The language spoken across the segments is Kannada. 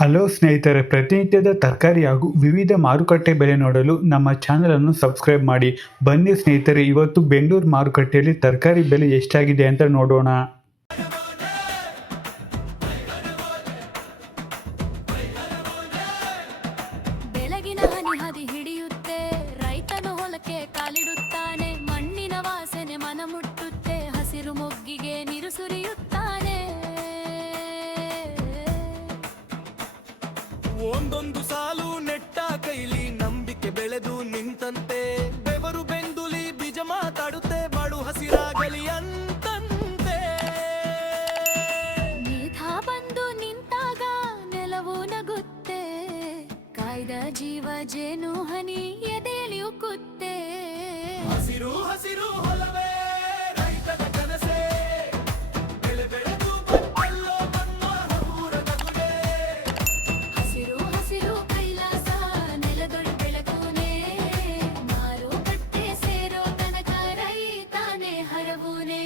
ಹಲೋ ಸ್ನೇಹಿತರೆ, ಪ್ರತಿನಿತ್ಯದ ತರಕಾರಿ ಹಾಗೂ ವಿವಿಧ ಮಾರುಕಟ್ಟೆ ಬೆಲೆ ನೋಡಲು ನಮ್ಮ ಚಾನಲನ್ನು ಸಬ್ಸ್ಕ್ರೈಬ್ ಮಾಡಿ. ಬನ್ನಿ ಸ್ನೇಹಿತರೆ, ಇವತ್ತು ಬೆಂಗಳೂರು ಮಾರುಕಟ್ಟೆಯಲ್ಲಿ ತರಕಾರಿ ಬೆಲೆ ಎಷ್ಟಾಗಿದೆ ಅಂತ ನೋಡೋಣ. ಬೆಳಗಿನ ಹನಿ ಹದಿ ಹಿಡಿಯುತ್ತೆ, ರೈತನು ಹೊಲಕ್ಕೆ ಕಾಲಿಡುತ್ತಾನೆ. ಮಣ್ಣಿನ ವಾಸನೆ ಮನ ಮುಟ್ಟುತ್ತೆ, ಹಸಿರು ಮೊಗ್ಗಿಗೆ ನೀರು ಸುರಿಯುತ್ತಾನೆ. ಒಂದೊಂದು ಸಾಲು ನೆಟ್ಟ ಕೈಲಿ ನಂಬಿಕೆ ಬೆಳೆದು ನಿಂತಂತೆ, ಬೆವರು ಬೆಂದುಲಿ ಬೀಜ ಮಾತಾಡುತ್ತೆ, ಬಾಳು ಹಸಿರಾಗಲಿ ಅಂತಂತೆ. ಮೇಘ ಬಂದು ನಿಂತಾಗ ನೆಲವು ನಗುತ್ತೆ, ಕಾಯ್ದ ಜೀವ ಜೇನು ಹನಿ ಎದೆಯಲ್ಲಿ ಉಕ್ಕುತ್ತೆ. ಹಸಿರು ಹಸಿರು ಹೊಲವೇ ರೈತನ ಕನಸೇ, ಬೆಳೆ ಬೆಳೆದು ಬಂದಲ್ಲೋ ನಮ್ಮ ಹೂರ ನಗುವೆ. ಹಸಿರು ಹಸಿರು ಕೈಲಾಸ ನೆಲದೊಳು ಬೆಳಗುನೆ, ಮಾರುಕಟ್ಟೆ ಸೇರೋ ತನಕ ರೈತಾನೆ ಹರವುನೆ.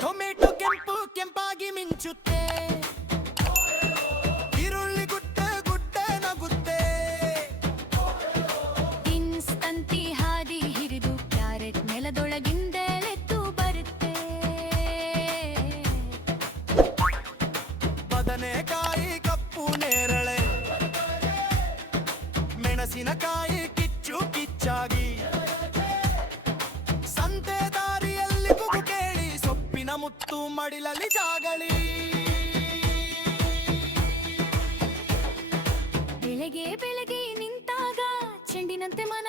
ಟೊಮೆಟೊ ಕೆಂಪಾಗಿ ಮಿಂಚುತ್ತೆ, ಈರುಳ್ಳಿ ಗುಡ್ಡೆ ಗುಡ್ಡೆ ನಗುತ್ತೆ. ಬೀನ್ಸ್ ತಂತಿ ಹಾದಿ ಹಿರಿದು, ಕ್ಯಾರೆಟ್ ನೆಲದೊಳಗಿಂದೆಳೆದ್ದು ಬರುತ್ತೆ. ಬದನೆಕಾಯಿ ಕಪ್ಪು ನೇರಳೆ, ಮೆಣಸಿನಕಾಯಿ ಕಿಚ್ಚು ಕಿಚ್ಚಾಗಿ, ಸಂತೆ ದಾರಿಯಲ್ಲಿ ಕೂಗು ಕೇಳಿ, ಸೊಪ್ಪಿನ ಮುತ್ತು ಮಡಿಲಲ್ಲಿ ಜಾಗಳಿ. ಬೆಳಗ್ಗೆ ಬೆಳಗ್ಗೆ ನಿಂತಾಗ ಚೆಂಡಿನಂತೆ ಮನ